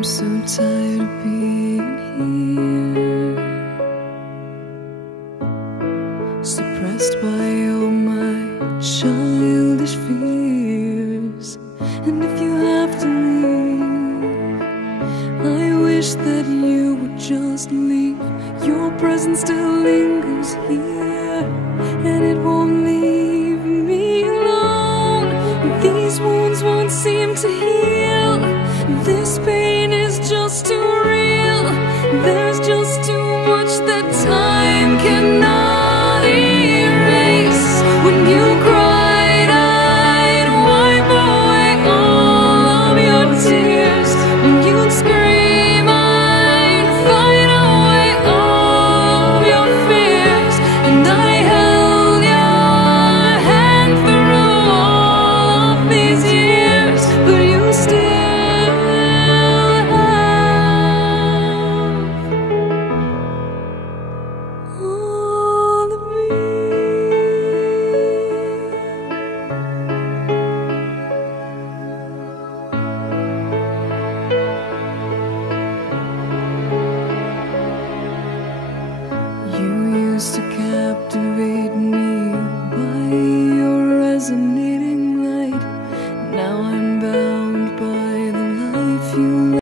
I'm so tired of being here, suppressed by all my childish fears. And if you have to leave, I wish that you would just leave. Your presence still lingers here, and it won't leave me alone. These wounds won't seem to heal. This pain is just too real. There's just too much that time cannot erase. When you cried, I'd wipe away all of your tears. When you'd scream, I'd fight away all of your fears. And I held your hand through all of these years, but you still to captivate me